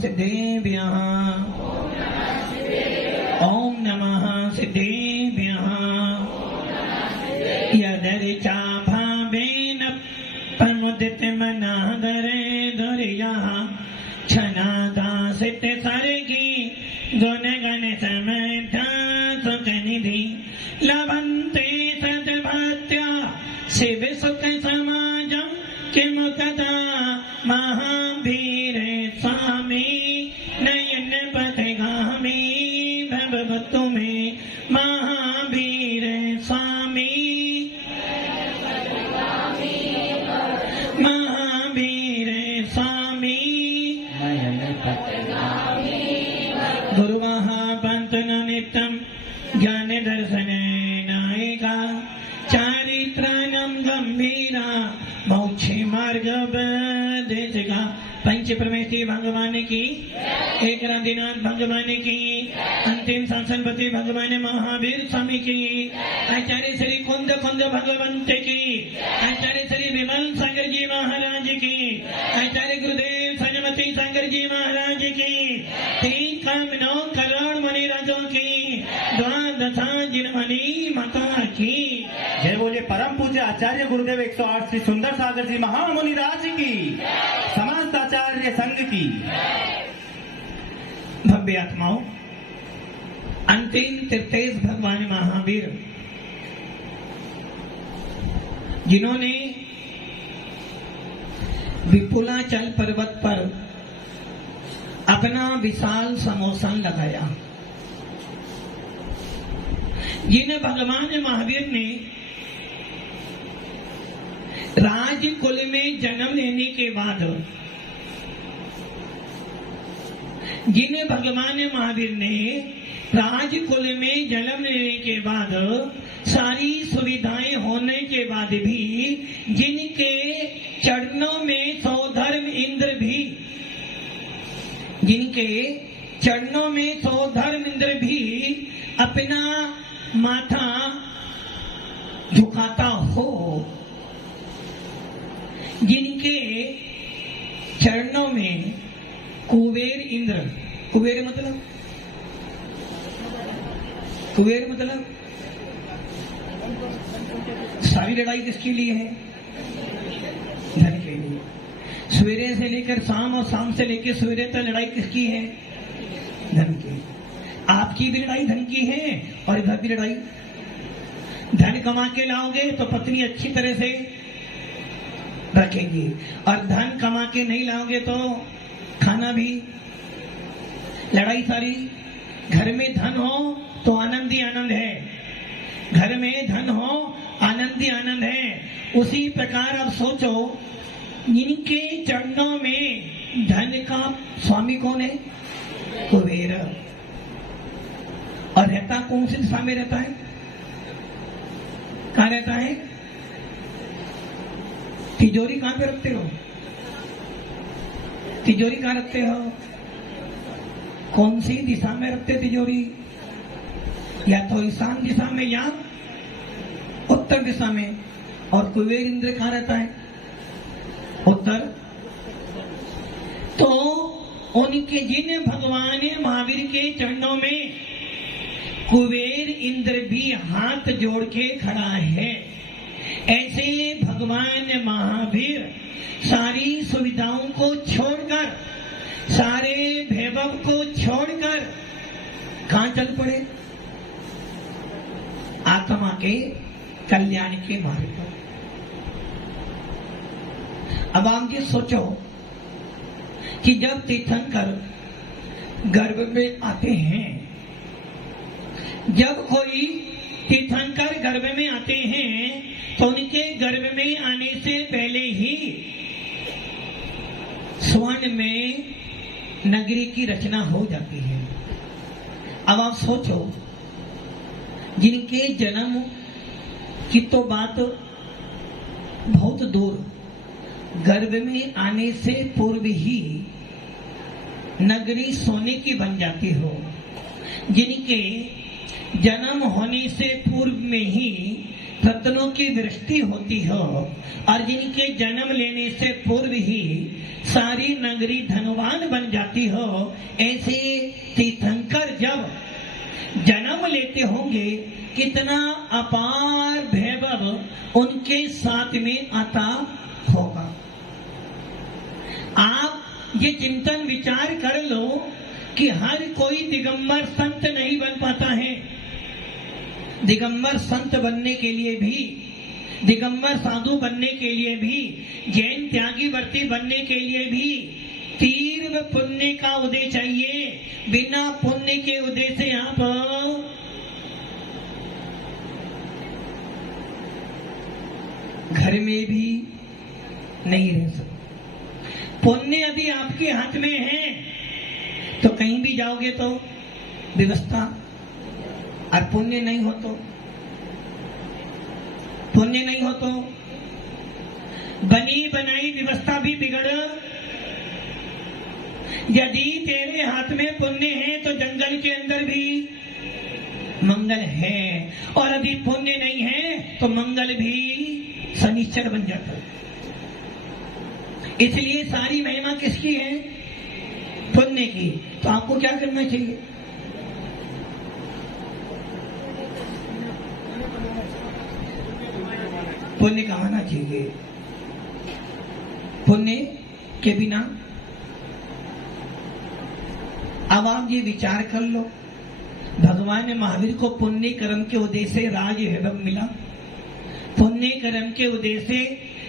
सिद्धेभ्यः ओम नमः सिद्धेभ्यः यदर्चा भावेन प्रमुदितमनादरे दुर्यः क्षणादा सिद्ध सर्गी गुण गण समर्था सुखनिधि लभन्ते सद्भक्त्या शिव सुख समाजं किमुकदा महावीर स्वामी नयन पथगामी भवतु मे महावीर स्वामी महावीर स्वामी नयन पथगामी गुरुवः पन्तनु नित्यं ज्ञान दर्शन नायिका चारित्राणं गंभीरा मोक्षे मार्ग देशिका पंच परमेश्वरी भगवान की एक राधिनाथ भगवान की अंतिम शासनपति भगवान महावीर स्वामी की आचार्य श्री कुंद कुंद भगवंत की आचार्य श्री विमल सागर जी महाराज की आचार्य गुरुदेव सजमती सागर जी महाराज की 3 करोड़ मुनिराजों की द्वादशाजिनमणि माता की जय बोले परम पूज्य आचार्य गुरुदेव 108 श्री सुंदर सागर जी महामुनि राज की समस्त आचार्य संघ की भव्य आत्माओं। अंतिम तीर्थेश भगवान महावीर जिन्होंने विपुलाचल पर्वत पर अपना विशाल समोसन लगाया, जिन भगवान महावीर ने राजकुल में जन्म लेने के बाद, जिन भगवान महावीर ने राजकुल में जन्म लेने के बाद सारी सुविधाएं होने के बाद भी जिनके चरणों में सौधर्म इंद्र भी, जिनके चरणों में सौधर्म इंद्र भी अपना माथा झुकाता हो, जिनके चरणों में कुबेर इंद्र, कुबेर मतलब सारी लड़ाई किसके लिए है? धन के लिए। सवेरे से लेकर शाम और शाम से लेकर सवेरे तक लड़ाई किसकी है? धन की। आपकी भी लड़ाई धन की है और इधर भी लड़ाई। धन कमा के लाओगे तो पत्नी अच्छी तरह से रखेंगी, और धन कमा के नहीं लाओगे तो खाना भी, लड़ाई सारी। घर में धन हो तो आनंद ही आनंद है, घर में धन हो आनंद ही आनंद है। उसी प्रकार अब सोचो, इनके चरणों में धन का स्वामी कौन है? कुबेर। और रहता कौन सी दिशा में रहता है? कहाँ रहता है? तिजोरी कहाँ पे रखते हो? तिजोरी कहाँ रखते हो? कौन सी दिशा में रखते तिजोरी? या तो ईशान दिशा में या उत्तर दिशा में। और कुबेर इंद्र कहाँ रहता है? उत्तर। तो उनके जिन भगवान महावीर के चरणों में कुबेर इंद्र भी हाथ जोड़ के खड़ा है, ऐसे भगवान महावीर सारी सुविधाओं को छोड़कर, सारे वैभव को छोड़कर कहां चल पड़े? आत्मा के कल्याण के मार्ग पर। अब आप ये सोचो कि जब तीर्थंकर गर्भ में आते हैं, जब कोई तीर्थंकर गर्भ में आते हैं तो उनके गर्भ में आने से पहले ही स्वर्ण में नगरी की रचना हो जाती है। अब आप सोचो, जिनके जन्म की तो बात बहुत दूर, गर्भ में आने से पूर्व ही नगरी सोने की बन जाती हो, जिनके जन्म होने से पूर्व में ही रत्नों की वृष्टि होती हो, और जिनके जन्म लेने से पूर्व ही सारी नगरी धनवान बन जाती हो, ऐसे तीर्थंकर जब जन्म लेते होंगे कितना अपार वैभव उनके साथ में आता होगा। आप ये चिंतन विचार कर लो कि हर कोई दिगंबर संत नहीं बन पाता है। दिगंबर संत बनने के लिए भी, दिगंबर साधु बनने के लिए भी, जैन त्यागी व्रती बनने के लिए भी तीव्र पुण्य का उदय चाहिए। बिना पुण्य के उदय से आप घर में भी नहीं रह सकते। पुण्य यदि आपके हाथ में है तो कहीं भी जाओगे तो व्यवस्था, और पुण्य नहीं हो तो, पुण्य नहीं हो तो बनी बनाई व्यवस्था भी बिगड़। यदि तेरे हाथ में पुण्य है तो जंगल के अंदर भी मंगल है, और यदि पुण्य नहीं है तो मंगल भी शनिश्चर बन जाता है। इसलिए सारी महिमा किसकी है? पुण्य की। तो आपको क्या करना चाहिए? पुण्य कमाना चाहिए। पुण्य के बिना, अब आप ये विचार कर लो, भगवान महावीर को पुण्य कर्म के उदय से राज वैभव मिला। पुण्य कर्म के उदय से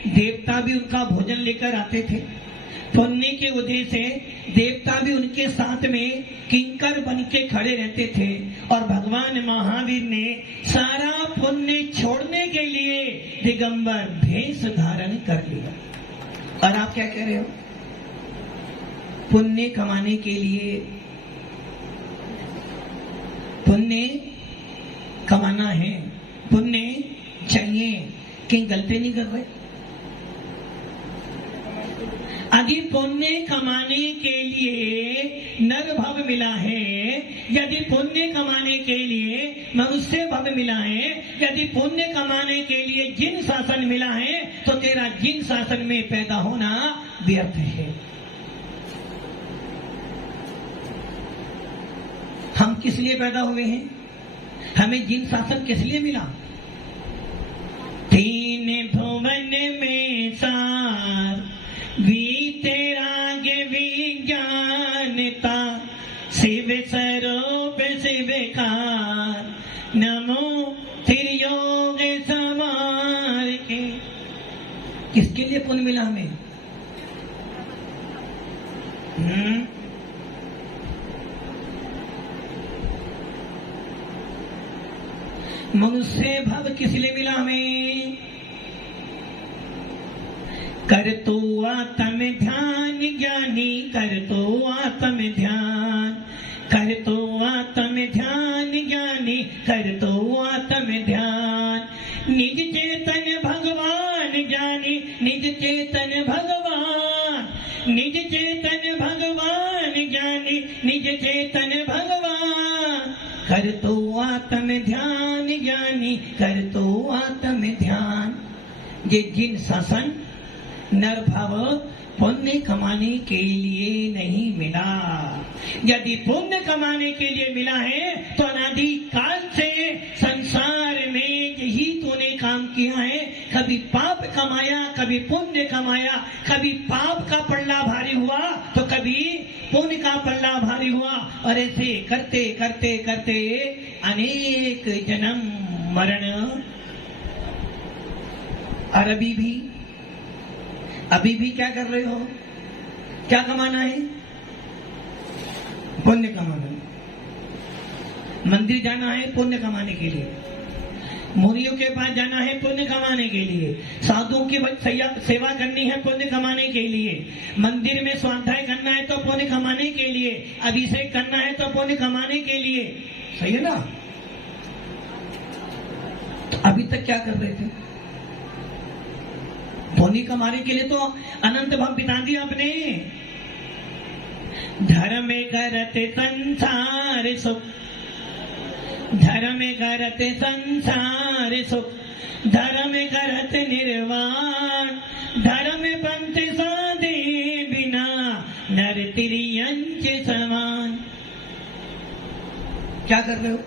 देवता भी उनका भोजन लेकर आते थे। पुण्य के उदय से देवता भी उनके साथ में किंकर बन के खड़े रहते थे। और भगवान महावीर ने सारा पुण्य छोड़ने के लिए दिगंबर भेष धारण कर लिया। और आप क्या कह रहे हो? पुण्य कमाने के लिए, पुण्य कमाना है, पुण्य चाहिए, कहीं गलती नहीं कर रहे। यदि पुण्य कमाने के लिए नर भव मिला है, यदि पुण्य कमाने के लिए मनुष्य भव मिला है, यदि पुण्य कमाने के लिए जिन शासन मिला है, तो तेरा जिन शासन में पैदा होना व्यर्थ है। हम किस लिए पैदा हुए हैं? हमें जिन शासन किस लिए मिला? तीन भुवन में सार वीते राग विज्ञानता, शिव स्वरूप शिवकार, नमो त्रियोग समार के। किसके लिए पुण्य मिला हमें? मनुष्य भव किस लिए मिला हमें? कर तो आत्म ध्यान ज्ञानी, कर तो आत्म ध्यान, कर तो आत्म ध्यान ज्ञानी, कर तो आत्म ध्यान। निज चेतन भगवान ज्ञानी, निज चेतन भगवान, निज चेतन भगवान ज्ञानी, निज चेतन भगवान। कर तो आत्म ध्यान ज्ञानी, कर तो आत्म ध्यान। ये जिन शासन नर भाव पुण्य कमाने के लिए नहीं मिला। यदि पुण्य कमाने के लिए मिला है तो अनादि काल से संसार में यही तूने काम किया है। कभी पाप कमाया, कभी पुण्य कमाया, कभी पाप का पल्ला भारी हुआ तो कभी पुण्य का पल्ला भारी हुआ, और ऐसे करते करते करते अनेक जन्म मरण। और अभी भी क्या कर रहे हो? क्या कमाना है? पुण्य कमाना है। मंदिर जाना है पुण्य कमाने के लिए, मुनियों के पास जाना है पुण्य कमाने के लिए, साधुओं की सेवा करनी है पुण्य कमाने के लिए, मंदिर में स्वाध्याय करना है तो पुण्य कमाने के लिए, अभिषेक करना है तो पुण्य कमाने के लिए। सही है ना? तो अभी तक क्या कर रहे थे? पुण्य कमाने के लिए तो अनंत भाव बिता दिया आपने। धर्म करते संसार सुख, धर्म करते संसार सुख, धर्म करते निर्वाण, धर्म पंथ साधे तिरियंच समान। क्या कर रहे हो?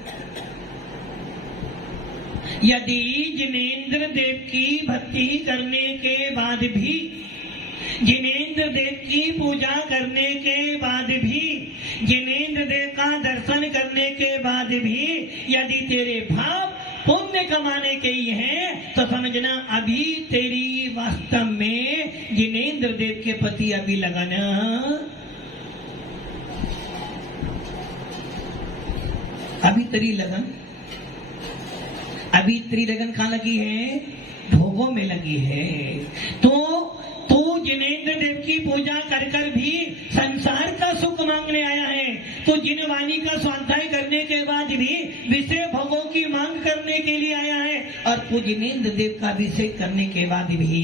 यदि जिनेंद्र देव की भक्ति करने के बाद भी, जिनेंद्र देव की पूजा करने के बाद भी, जिनेंद्र देव का दर्शन करने के बाद भी यदि तेरे भाव पुण्य कमाने के ही हैं, तो समझना अभी तेरी वास्तव में जिनेंद्र देव के प्रति अभी लगन अभी तेरी लगन कहाँ लगी है? भोगों में लगी है। तो तू जिनेंद्र देव की पूजा कर कर भी संसार का सुख मांगने आया है। तो जिनवाणी का स्वाध्याय करने के बाद भी विषय भोगों की मांग करने के लिए आया है, और तू जिनेंद्र देव का विषय करने के बाद भी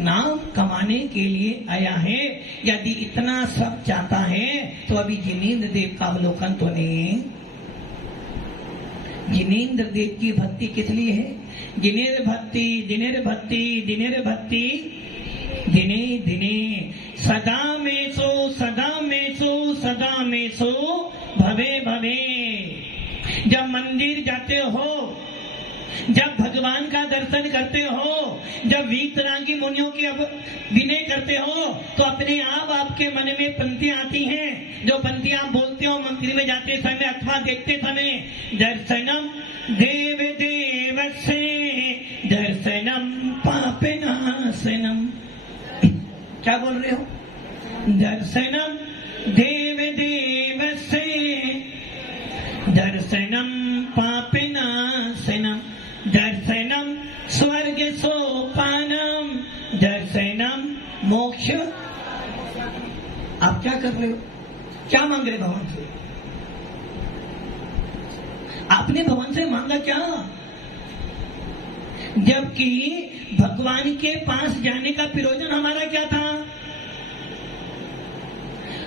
नाम कमाने के लिए आया है। यदि इतना सब चाहता है तो अभी जिनेंद्र देव का अवलोकन तो नहीं। जिनेंद्र देव की भक्ति किस लिए है? जिनेन्द्र भक्ति, जिनेन्द्र भक्ति, जिनेन्द्र भक्ति दिने दिने सदा में सो, सदा में सो, सदा में सो भवे भवे। जब मंदिर जाते हो, जब भगवान का दर्शन करते हो, जब वीतरागी मुनियों के विनय करते हो, तो अपने आप आपके मन में पंक्तियां आती हैं। जो पंक्तियां बोलते हो मंदिर में जाते समय अथवा देखते समय, दर्शनम देव देवस्य दर्शनम पापनाशनम। क्या बोल रहे हो? दर्शनम देव देवस्य दर्शनम पापनाशनम दर्शनम स्वर्ग सोपानम दर्शनम मोक्ष। आप क्या कर रहे हो? क्या मांग रहे भगवान से? आपने भगवान से मांगा क्या? जबकि भगवान के पास जाने का प्रयोजन हमारा क्या था?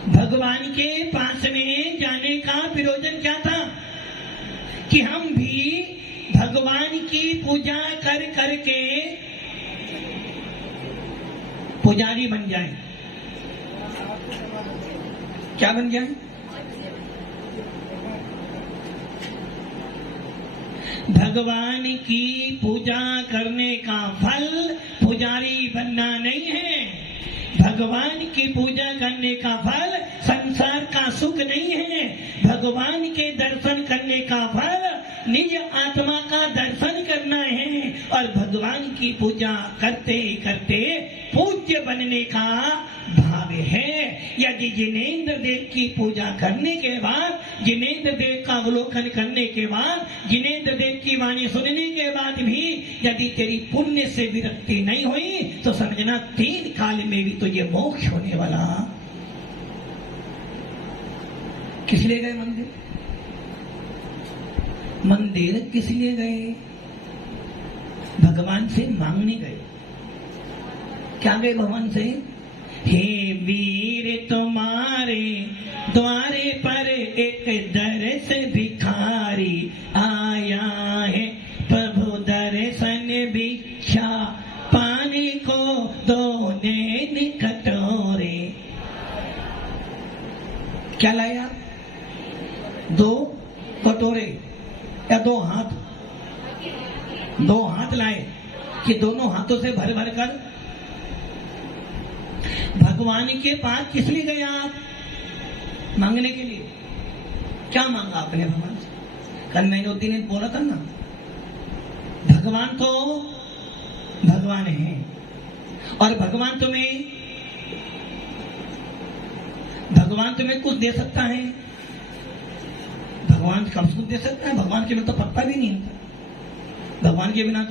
भगवान के पास में जाने का प्रयोजन क्या था? कि हम भी भगवान की पूजा कर करके पुजारी बन जाएं। क्या बन जाएं? भगवान की पूजा करने का फल पुजारी बनना नहीं है। भगवान की पूजा करने का फल संसार का सुख नहीं है। भगवान के दर्शन करने का फल निज आत्मा का दर्शन करना है। और भगवान की पूजा करते करते पूज्य बनने का भाव है। यदि जिनेंद्र देव की पूजा करने के बाद, जिनेंद्र देव का अवलोकन करने के बाद, जिनेंद्र देव की वाणी सुनने के बाद भी यदि तेरी पुण्य से विरक्ति नहीं हुई, तो समझना 3 काल में भी तुझे मोक्ष होने वाला। किस लिए गए मंदिर? मंदिर किस लिए गए? भगवान से मांगने गए। क्या गए भगवान से? हे वीर तुम्हारे द्वारे पर एक दर्श भिखारी आया है, प्रभु दर्शन भिक्षा पानी को दो नैन कटोरे। क्या लाया? 2 कटोरे या 2 हाथ? 2 हाथ लाए कि दोनों हाथों से भर भर कर भगवान के पास किस लिए गए आप? मांगने के लिए। क्या मांगा आपने भगवान से? कल मैंने उस दिन बोला था ना, भगवान तो भगवान है और भगवान तुम्हें कुछ दे सकता है। भगवान कब कुछ दे सकता है? भगवान के बिना तो पत्ता भी नहीं है। भगवान के बिना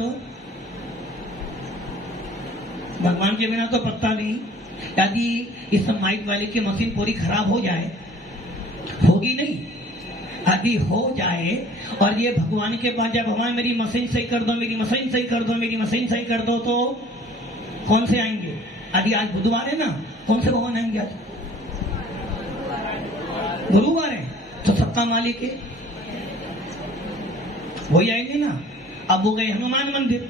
तो पत्ता नहीं। यदि इस माइक वाले की मशीन पूरी खराब हो जाए, होगी नहीं, यदि हो जाए और ये भगवान के पास जाए, भगवान मेरी मशीन सही कर दो, मेरी मशीन सही कर दो, मेरी मशीन सही कर दो, तो कौन से आएंगे? यदि आज बुधवार है ना, कौन से भगवान आएंगे? आज गुरुवार है तो सत्ता मालिक है, वही आएंगे ना। अब वो गए हनुमान मंदिर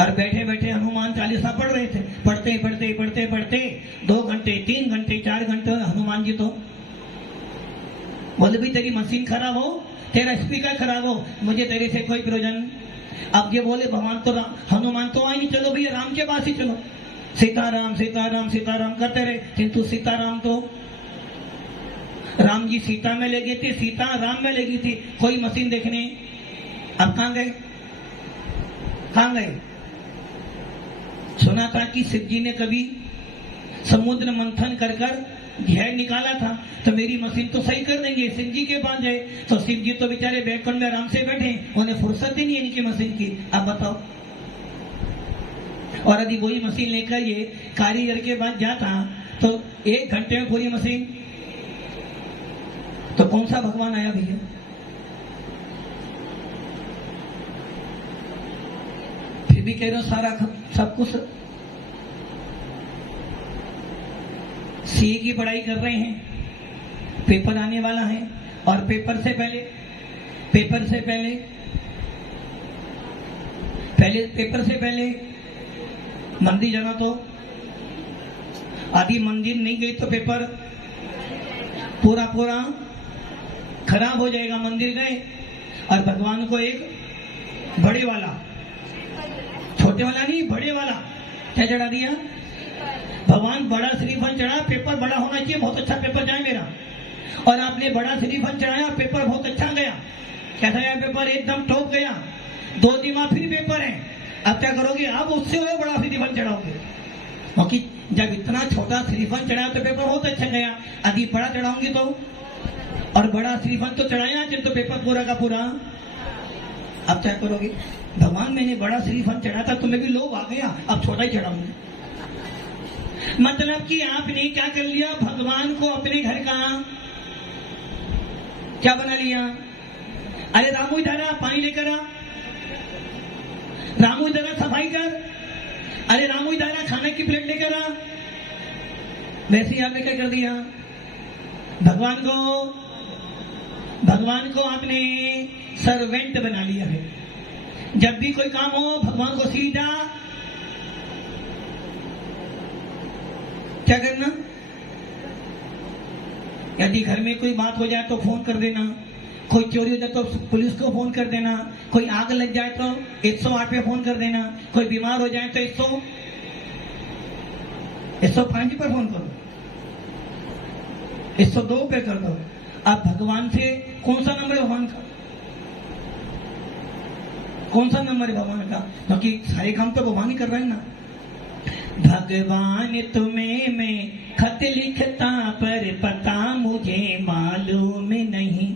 और बैठे बैठे हनुमान चालीसा पढ़ रहे थे। पढ़ते 2 घंटे, 3 घंटे, 4 घंटे कभी तेरी मशीन खराब हो, तेरा स्पीकर खराब हो, मुझे तेरे से कोई प्रयोजन। अब ये बोले भगवान तो हनुमान तो आई नहीं, चलो भैया राम के पास ही चलो, सीताराम सीताराम सीताराम करते रहे। किंतु सीताराम तो राम जी सीता में लगे थे, सीता राम में लगी थी, कोई मशीन देखने। अब कहां गए, कहां गए? सुना था कि शिव जी ने कभी समुद्र मंथन कर कर ध्येय निकाला था, तो मेरी मशीन तो सही कर देंगे। शिव जी के पास गए तो शिव जी तो बेचारे बैकुंठ में आराम से बैठे, उन्हें फुर्सत ही नहीं है इनकी मशीन की। अब बताओ, और यदि वही मशीन लेकर ये कारीगर के पास जाता तो 1 घंटे में पूरी मशीन, तो कौन सा भगवान आया भैया? फिर भी कह रहे हो सारा सब कुछ सीए की पढ़ाई कर रहे हैं, पेपर आने वाला है, और पेपर से पहले मंदिर जाना, तो आदि मंदिर नहीं गई तो पेपर पूरा खराब हो जाएगा। मंदिर गए और भगवान को एक बड़े वाला, छोटे वाला नहीं, बड़े वाला क्या चढ़ा दिया? भगवान बड़ा श्रीफल चढ़ा, पेपर बड़ा होना चाहिए, बहुत अच्छा पेपर जाए मेरा। और आपने बड़ा श्रीफल चढ़ाया, पेपर बहुत अच्छा गया। कैसा गया पेपर? एकदम टॉप गया। 2 दिन बाद फिर पेपर है, अब क्या करोगे? अब उससे और बड़ा श्रीफल चढ़ाओगे, क्योंकि जब इतना छोटा श्रीफल चढ़ाया तो पेपर बहुत अच्छा गया। यदि बड़ा चढ़ाऊंगी तो, और बड़ा श्रीफल तो चढ़ाया जब, तो पेपर पूरा का पूरा। अब क्या करोगे? भगवान मैंने बड़ा श्रीफल चढ़ा था, तुम्हें भी लोभ आ गया, अब छोटा ही चढ़ाऊंगी। मतलब कि आपने क्या कर लिया? भगवान को अपने घर का क्या बना लिया? अरे रामू इधर आ, पानी लेकर आ, रामू इधर आ, सफाई कर, अरे रामू इधर आ, खाने की प्लेट लेकर आ। वैसे ही आपने क्या कर दिया? भगवान को आपने सर्वेंट बना लिया है। जब भी कोई काम हो, भगवान को सीधा क्या करना? यदि घर में कोई बात हो जाए तो फोन कर देना, कोई चोरी हो जाए तो पुलिस को फोन कर देना, कोई आग लग जाए तो 108 पे फोन कर देना, कोई बीमार हो जाए तो 105 पर फोन करो, 102 पे कर दो। अब भगवान से कौन सा नंबर है भगवान का? कौन सा नंबर है भगवान का? क्योंकि सारे काम तो भगवान ही कर रहे हैं ना। भगवान तुम्हें मैं खत लिखता पर पता मुझे मालूम नहीं।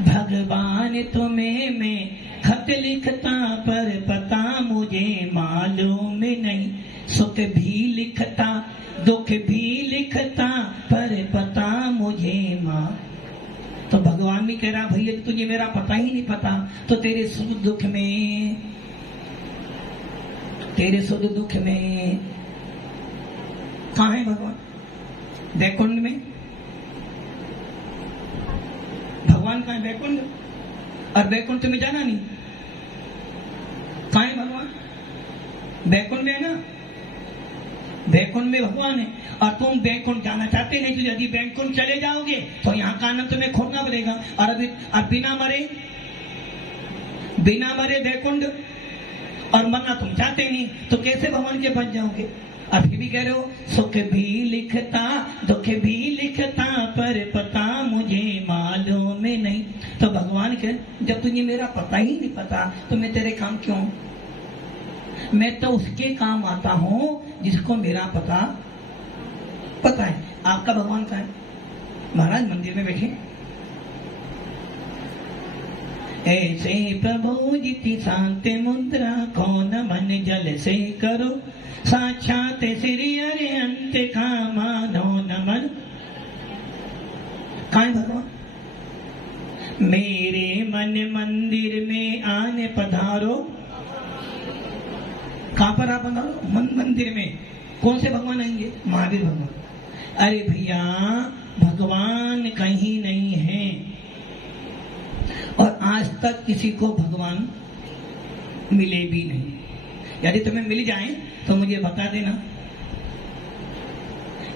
भगवान तुम्हें मैं खत लिखता पर पता मुझे मालूम नहीं। सुख भी लिखता दुख भी लिखता पर पता मुझे तो भगवान भी कह रहा भैया तुझे मेरा पता ही नहीं पता, तो तेरे सुख दुख में कहाँ है भगवान? बैकुंठ में। भगवान कहाँ है? बैकुंठ। और बैकुंठ में जाना नहीं, कहाँ है भगवान? बैकुंठ में है ना, बैकुंठ में भगवान है। और तुम बैकुंठ जाना चाहते नहीं, तो यदि बैकुंठ चले जाओगे तो यहाँ का आनंद तुम्हें खोना पड़ेगा। और अभी अब बिना मरे बैकुंठ और मरना तुम चाहते नहीं, तो कैसे भगवान के पास जाओगे? अब भी कह रहे हो सुख भी लिखता दुख भी लिखता पर पता मुझे मालूम नहीं। तो भगवान के जब तुझे मेरा पता ही नहीं पता तो मैं तेरे काम क्यों? मैं तो उसके काम आता हूँ जिसको मेरा पता है। आपका भगवान कहाँ है? महाराज मंदिर में बैठे। ऐसे प्रभु जिति शांत मुद्रा कौन मन जल से करो, साक्षात श्री हरि अंत का मानो नमन। कहाँ है भगवान? मेरे मन मंदिर में आने पधारो। कहाँ पर आप पधारो? मन मंदिर में। कौन से भगवान आएंगे? महावीर भगवान। अरे भैया भगवान कहीं नहीं है, और आज तक किसी को भगवान मिले भी नहीं। यदि तुम्हें मिल जाए तो मुझे बता देना।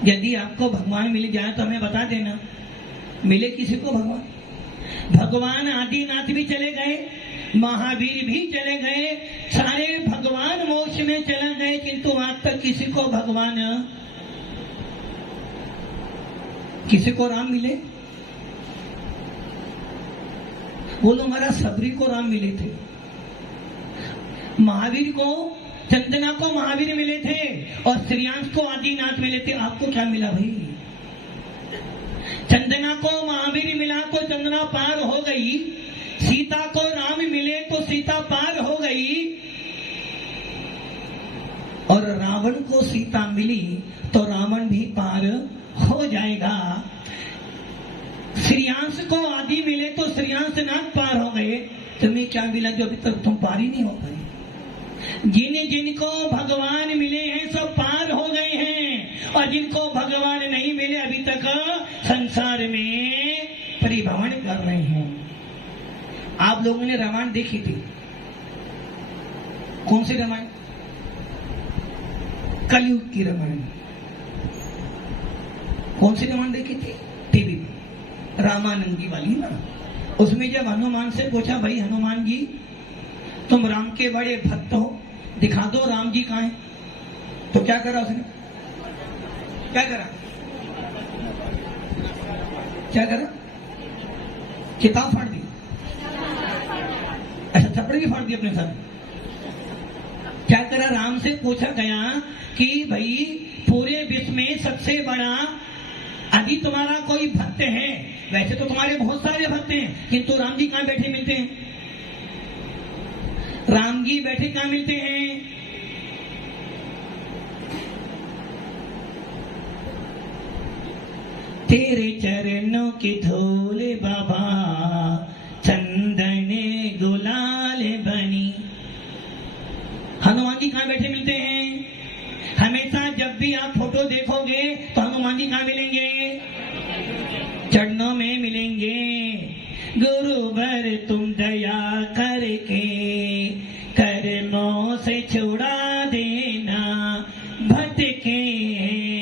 यदि आपको भगवान मिल जाए तो हमें बता देना। मिले किसी को भगवान? भगवान आदिनाथ भी चले गए, महावीर भी चले गए, सारे भगवान मोक्ष में चले गए, किंतु आज तक किसी को राम मिले? बोलो महाराज, सबरी को राम मिले थे, महावीर को, चंदना को महावीर मिले थे और श्रेयांश को आदिनाथ मिले थे। आपको क्या मिला भाई? चंदना को महावीर मिला तो चंदना पार हो गई, सीता को राम मिले तो सीता पार हो गई, और रावण को सीता मिली तो रावण भी पार हो जाएगा। श्रेयांश को आदि मिले तो श्रेयांश नाथ पार हो गए। तुम्हें क्या मिला जो अभी तक तुम पार ही नहीं हो पाए? जिनको भगवान मिले हैं सब पार हो गए हैं, और जिनको भगवान नहीं मिले अभी तक संसार में परिभ्रमण कर रहे हैं। आप लोगों ने रामायण देखी थी? कौन सी रामायण? कलयुग की रामायण। कौन सी रामायण देखी थी? टीवी पर, रामानंद जी वाली ना। उसमें जब हनुमान से पूछा, भाई हनुमान जी तुम राम के बड़े भक्त हो, दिखा दो राम जी कहां हैं, तो क्या करा उसने? क्या करा? किताब फाड़ दी। अच्छा, थप्पड़ भी फाड़ दी अपने साथ। क्या करा? राम से पूछा गया कि भाई पूरे विश्व में सबसे बड़ा अभी तुम्हारा कोई भक्त है? वैसे तो तुम्हारे बहुत सारे भक्त हैं, किंतु राम जी कहां बैठे मिलते हैं? राम जी बैठे कहां मिलते हैं? तेरे चरणों की धूल बाबा चंदन गुलाल बनी। हनुमान जी कहां बैठे मिलते हैं? हमेशा जब भी आप फोटो देखोगे तो हनुमान जी कहां मिलेंगे? चरणों में मिलेंगे। गुरुवर तुम दया करके कर्मों से छुड़ा देना, भटके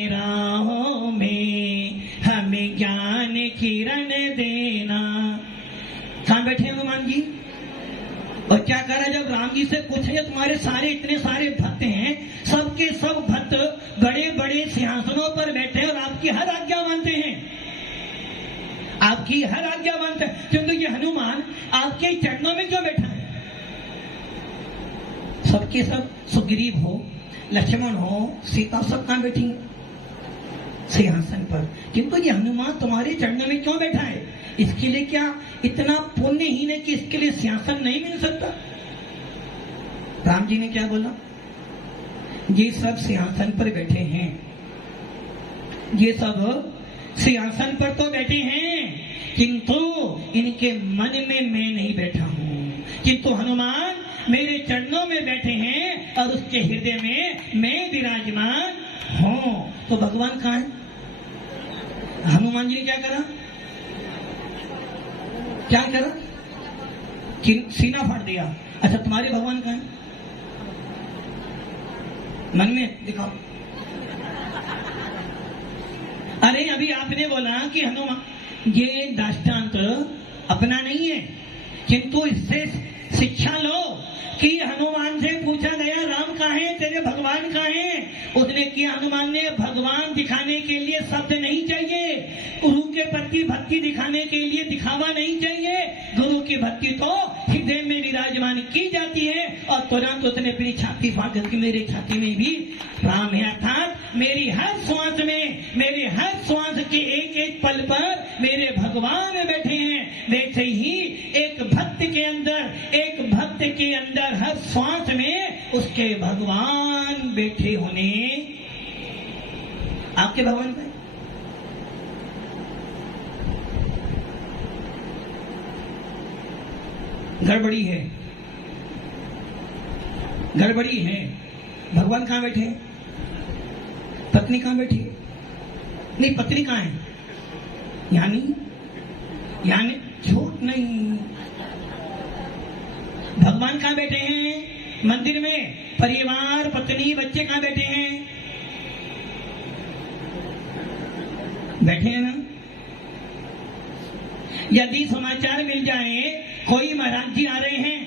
राहों में हमें ज्ञान किरण देना। कहां बैठे हनुमान जी? और क्या करा? जब राम जी से पूछे तुम्हारे सारे इतने सारे भक्त हैं, सबके सब भक्त बड़े बड़े सिंहासनों पर बैठे और आपकी हर आज्ञा मानते हैं, आपकी हर आज्ञा मानते हैं, किंतु ये हनुमान आपके चरणों में क्यों बैठा है? सबके सब सुग्रीव हो, लक्ष्मण हो, सीता सब कहां बैठी है? सिंहासन पर, किंतु ये हनुमान तुम्हारे चरणों में क्यों बैठा है? इसके लिए क्या इतना पुण्यहीन है कि इसके लिए सिंहासन नहीं मिल सकता? राम जी ने क्या बोला? ये सब सिंहासन पर बैठे हैं, ये सब सिंहासन पर तो बैठे हैं, किंतु इनके मन में मैं नहीं बैठा हूं। किंतु हनुमान मेरे चरणों में बैठे हैं और उसके हृदय में मैं विराजमान हूं। तो भगवान कहां है? हनुमान जी ने क्या करा? क्या करा? सीना फाड़ दिया। अच्छा, तुम्हारे भगवान कहां है? मन में दिखाओ। अरे अभी आपने बोला कि हनुमान, ये दृष्टांत अपना नहीं है, किंतु इससे शिक्षा लो कि हनुमान से पूछा गया राम कहां है, तेरे भगवान कहां है? उसने किया, हनुमान ने भगवान दिखाने के लिए शब्द नहीं चाहिए, गुरु के प्रति भक्ति दिखाने के लिए दिखावा नहीं चाहिए। गुरु की भक्ति तो हृदय में विराजमान की जाती है, और तुरंत उसने अपनी छाती फाड़ दी, मेरे छाती में भी राम है, अर्थात मेरी हर श्वास में, मेरे हर श्वास के एक एक पल पर मेरे भगवान बैठे हैं। वैसे ही एक भक्त के अंदर हर श्वास में उसके भगवान बैठे होने। आपके भगवान पे गड़बड़ी है, गड़बड़ी है। भगवान कहां बैठे? पत्नी कहां बैठी? नहीं, पत्नी कहां है? यानी झूठ नहीं। भगवान कहां बैठे हैं? मंदिर में। परिवार, पत्नी, बच्चे कहां बैठे हैं? बैठे हैं ना। यदि समाचार मिल जाए कोई महाराज जी आ रहे हैं,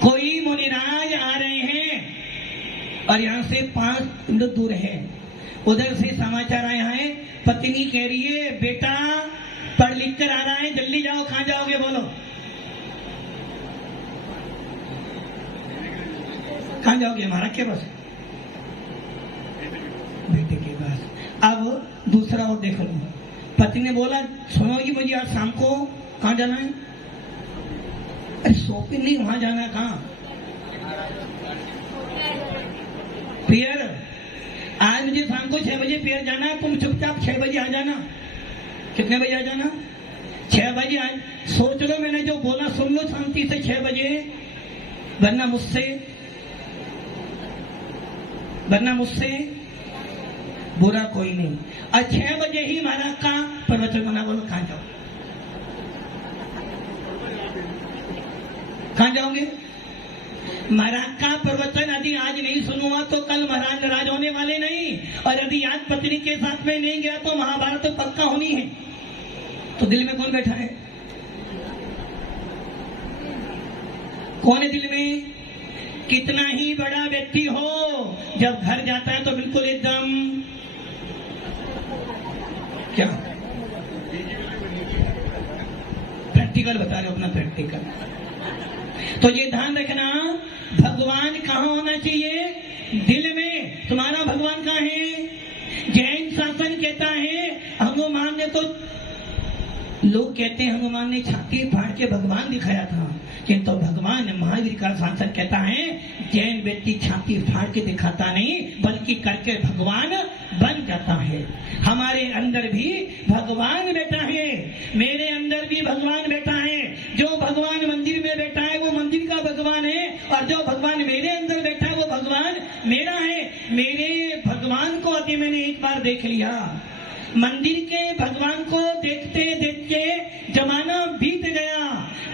कोई मुनिराज आ रहे हैं और यहाँ से 5 मिनट दूर है, उधर से समाचार आया है, पत्नी कह रही है बेटा पढ़ लिख कर आ रहा है, जल्दी जाओ, कहाँ जाओगे बोलो, कहाँ जाओगे? महाराज के पास, बेटे के पास। अब दूसरा और देख लो, पत्नी ने बोला सुनोगी मुझे आज शाम को कहाँ जाना है? अरे शॉपिंग नहीं, वहां जाना है। कहाँ? पियर, आज मुझे शाम को 6 बजे पियर जाना है, तुम चुपचाप 6 बजे आ जाना। कितने बजे आ जाना? 6 बजे आज। सोच लो, मैंने जो बोला सुन लो शांति से, 6 बजे, वरना मुझसे बुरा कोई नहीं। और 6 बजे ही महाराज का प्रवचन बना, बोलो कहाँ जाओ, कहाँ जाओगे? महाराज का प्रवचन यदि आज नहीं सुनूंगा तो कल महाराज नाराज होने वाले नहीं, और यदि आज पत्नी के साथ में नहीं गया तो महाभारत तो पक्का होनी है। तो दिल में कौन बैठा है? कौन है दिल में? कितना ही बड़ा व्यक्ति हो, जब घर जाता है तो बिल्कुल एकदम क्या प्रैक्टिकल बता रहे हो, अपना प्रैक्टिकल। तो ये ध्यान रखना, भगवान कहाँ होना चाहिए? दिल में। तुम्हारा भगवान कहाँ है? जैन शासन कहता है, हनुमान ने तो, लोग कहते हैं हनुमान ने छाती फाड़ के भगवान दिखाया था, किंतु भगवान महावीर का शासन कहता है जैन व्यक्ति छाती फाड़ के दिखाता नहीं, बल्कि करके भगवान बन जाता है। हमारे अंदर भी भगवान बैठा है, मेरे अंदर भी भगवान बैठा है। जो भगवान मंदिर में बैठा है वो मंदिर का भगवान है, और जो भगवान मेरे अंदर बैठा है वो भगवान मेरा है। मेरे भगवान को अभी मैंने एक बार देख लिया, मंदिर के भगवान को देखते देखते जमाना बीत गया,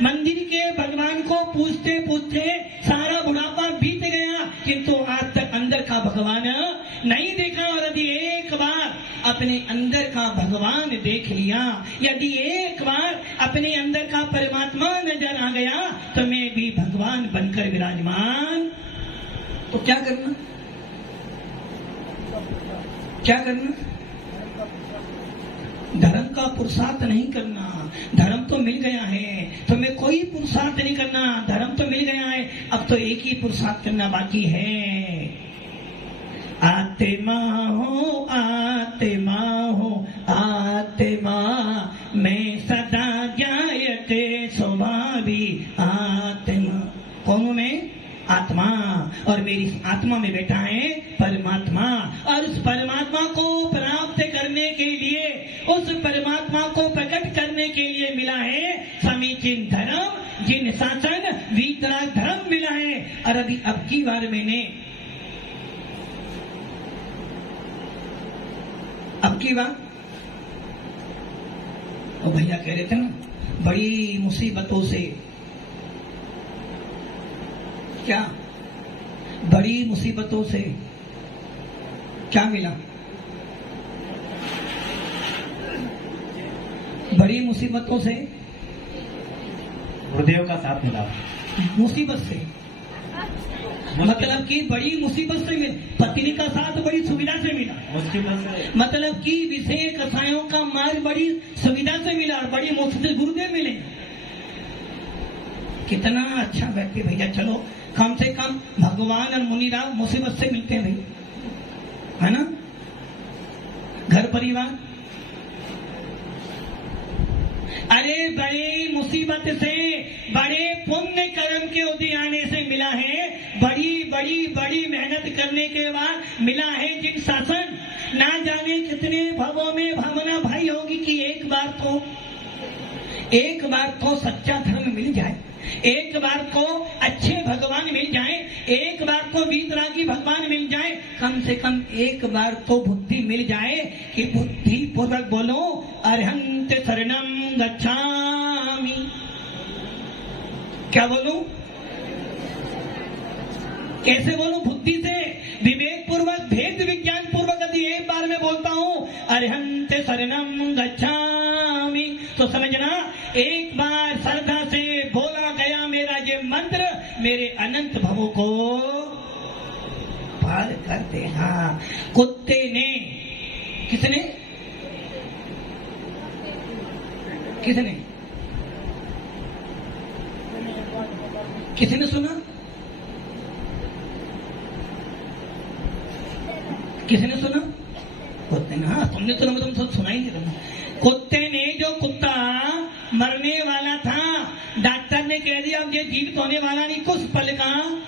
मंदिर के भगवान को पूछते पूछते सारा बुढ़ापा बीत गया, किंतु आज तक अंदर का भगवान नहीं देखा। और यदि एक बार अपने अंदर का भगवान देख लिया, यदि एक बार अपने अंदर का परमात्मा नजर आ गया, तो मैं भी भगवान बनकर विराजमान। तो क्या करना? क्या करना? धर्म का पुरुषार्थ नहीं करना। धर्म तो मिल गया है, तो मैं कोई पुरुषार्थ नहीं करना, धर्म तो मिल गया है, अब तो एक ही पुरुषार्थ करना बाकी है। आत्मा हो, आत्मा हो, आत्मा मैं सदा जायते स्वभावी आत्मा। कौन हूं मैं? आत्मा। और मेरी आत्मा में बैठा है परमात्मा, और उस परमात्मा को प्राप्त करने के लिए, उस परमात्मा को प्रकट करने के लिए मिला है समीचीन धर्म, जिन शासन वीतराग धर्म मिला है। और यदि अब की बार मैंने, अब की बार, और भैया कह रहे थे ना, बड़ी मुसीबतों से, क्या बड़ी मुसीबतों से क्या मिला? बड़ी मुसीबतों से गुरुदेव का साथ मिला। मुसीबत से मतलब कि बड़ी मुसीबत से मिला, पत्नी का साथ बड़ी सुविधा से मिला, मुसीबत से मतलब कि विषय कसायों का मार्ग बड़ी सुविधा से मिला, और बड़ी मुफ्त गुरुदेव मिले। कितना अच्छा व्यक्ति भैया। चलो कम से कम भगवान और मुनिराज मुसीबत से मिलते हैं भाई, है ना? घर परिवार, अरे बड़ी मुसीबत से, बड़े पुण्य कर्म के उदियाने से मिला है, बड़ी बड़ी बड़ी मेहनत करने के बाद मिला है। जिन शासन ना जाने कितने भवों में भावना भाई होगी कि एक बार तो सच्चा धर्म मिल जाए, एक बार को अच्छे भगवान मिल जाए, एक बार को वीतरागी भगवान मिल जाए, कम से कम एक बार तो बुद्धि मिल जाए कि बुद्धि पूर्वक बोलो अरहंत शरणम गच्छामि। क्या बोलूं? कैसे बोलूं? बुद्धि से, विवेक पूर्वक, भेद विज्ञान पूर्वक यदि एक बार में बोलता हूं अरहंत शरणम गच्छामि, तो समझना मेरे अनंत भवों को पार कर दे। हाँ, कुत्ते ने, किसने किसने किसने सुना? किसने सुना? कुत्ते ने। हाँ, तुमने सुना, तुम सब सुनाई नहीं तुमने। कुत्ते ने, जो कुत्ता मरने वाला था, डॉक्टर ने कह दिया अब ये जीवित होने वाला नहीं, कुछ पल का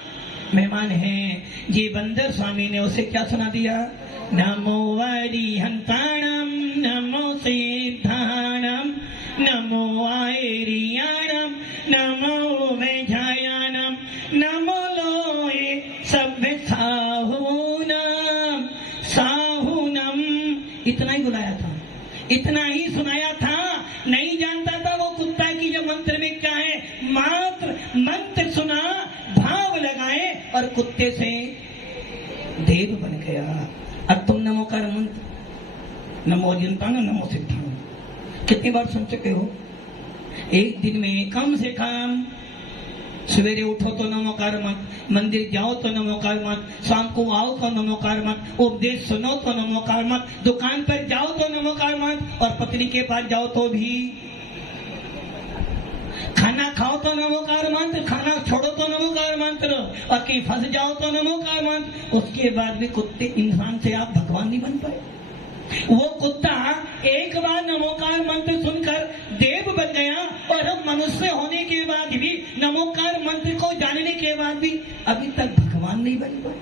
मेहमान है, ये बंदर स्वामी ने उसे क्या सुना दिया? नमो वरिहंताणम नमो सिद्धाणम नमो आयरियाणम नमो वैझायाणम नमो लोहे सभ्य साहूनम साहूनम। इतना ही बुलाया था, इतना ही सुनाया था। नहीं जानता था वो कुत्ता की जो मंत्र में क्या है। मात्र मंत्र सुना, भाव लगाए और कुत्ते से देव बन गया। अब तुम नमोकार मंत्र, नमो जिंतान नमो सिद्धान, कितनी बार सुन चुके हो? एक दिन में कम से कम सवेरे उठो तो नमोकार मत, मंदिर जाओ तो नमोकार मत, शाम को आओ तो नमोकार मत, उपदेश सुनो तो नमोकार मत, दुकान पर जाओ तो नमोकार मत, और पत्नी के पास जाओ तो भी, खाना खाओ तो नमोकार मंत्र, खाना छोड़ो तो नमोकार मंत्र, और कहीं फंस जाओ तो नमोकार मंत्र। उसके बाद भी कुत्ते इंसान से आप भगवान नहीं बन पाए। वो कुत्ता एक बार नमोकार मंत्र सुनकर देव बन गया, और हम मनुष्य होने के बाद भी, नमोकार मंत्र को जानने के बाद भी अभी तक भगवान नहीं बन पाए।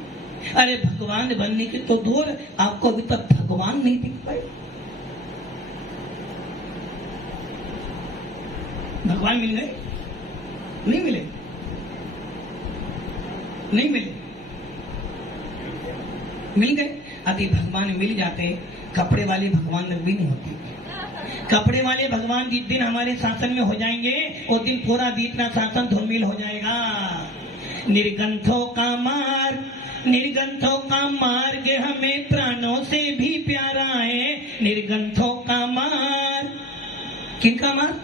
अरे भगवान बनने की तो दूर, आपको अभी तक भगवान नहीं दिख पाए। भगवान मिल गए? नहीं मिले, नहीं मिले, मिल गए। यदि भगवान मिल जाते, कपड़े वाले भगवान भी नहीं होते। कपड़े वाले भगवान जिस दिन हमारे शासन में हो जाएंगे, उस दिन पूरा दीपना शासन धूमिल हो जाएगा। निर्गंथों का मार्ग, निर्गंथों का मार्ग हमें प्राणों से भी प्यारा है। निर्गंथों का मार्ग, किनका मार्ग?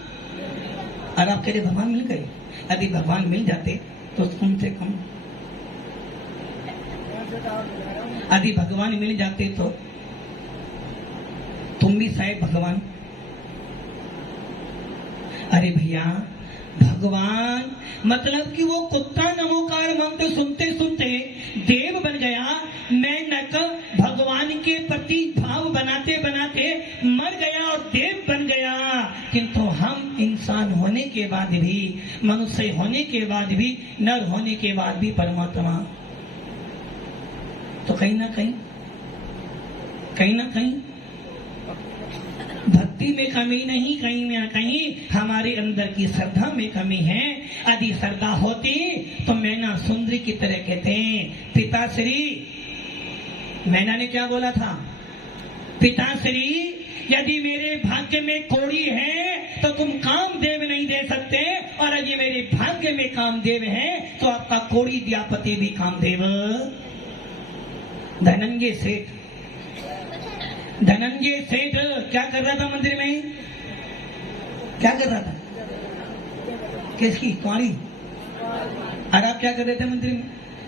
और आप कह रहे भगवान मिल गए। यदि भगवान मिल जाते तो कम से कम, यदि भगवान मिल जाते तो तुम भी शायद भगवान। अरे भैया, भगवान मतलब कि वो कुत्ता नमोकार मंत्र सुनते सुनते देव बन गया। मैं नक भगवान के प्रति भाव बनाते बनाते मर गया और देव बन गया। किंतु हम इंसान होने के बाद भी, मनुष्य होने के बाद भी, नर होने के बाद भी परमात्मा, तो कहीं ना कहीं भक्ति में कमी नहीं, कहीं ना कहीं हमारे अंदर की श्रद्धा में कमी है। यदि श्रद्धा होती तो मैना सुंदरी की तरह कहते हैं। पिताश्री, मैना ने क्या बोला था? पिताश्री, यदि मेरे भाग्य में कोड़ी है तो तुम कामदेव नहीं दे सकते, और यदि मेरे भाग्य में कामदेव है तो आपका कोड़ी दियापति भी कामदेव। धनंजय सेठ क्या कर रहा था मंदिर में? क्या कर रहा था? किसकी? तुम्हारी? और आप क्या कर रहे थे मंदिर में?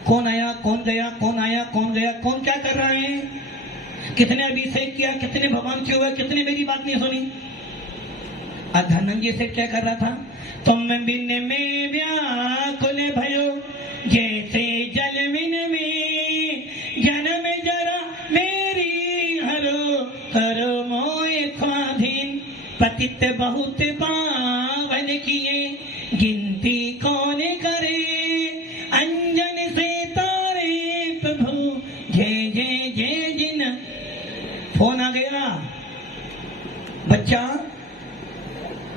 कौन आया, कौन गया, कौन आया, कौन गया, कौन क्या कर रहा है? कितने अभिषेक किया, कितने भगवान के हुए, कितने मेरी बात नहीं सुनी? और धनंजय सेठ क्या कर रहा था? तुम बिन में व्याकुल भयो जैसे जल बिन में, जन्म जरा मेरी हरो करो मोए स्वाधीन। पतित बहुत पावन किए गिनती कौन करे, अंजन से तारे प्रभु जय जय जय जिन। फोन आ गया, बच्चा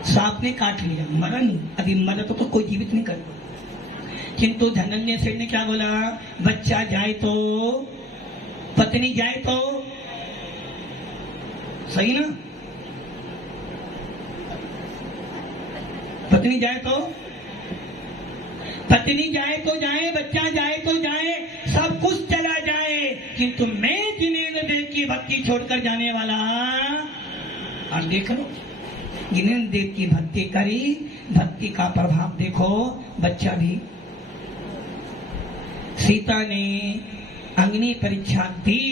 सांप ने काट लिया, मरा नहीं। अभी मरा तो कोई जीवित नहीं कर। किंतु धनंजय सेठ ने क्या बोला? बच्चा जाए तो, पत्नी जाए तो, सही ना? पत्नी जाए तो, पत्नी जाए तो जाए, बच्चा जाए तो जाए, सब कुछ चला जाए, किंतु मैं जिनेन्द्र देव की भक्ति छोड़कर जाने वाला। और देख लो, जिनेन्द्र देव की भक्ति करी, भक्ति का प्रभाव देखो, बच्चा भी सीता ने अग्नि परीक्षा दी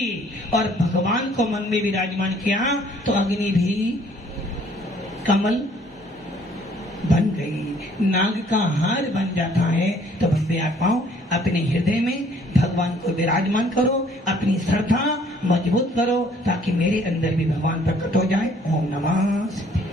और भगवान को मन में विराजमान किया तो अग्नि भी कमल बन गई। नाग का हार बन जाता है तो भव्य आत्माओं अपने हृदय में भगवान को विराजमान करो, अपनी श्रद्धा मजबूत करो ताकि मेरे अंदर भी भगवान प्रकट हो जाए। ओम नमः शिवाय।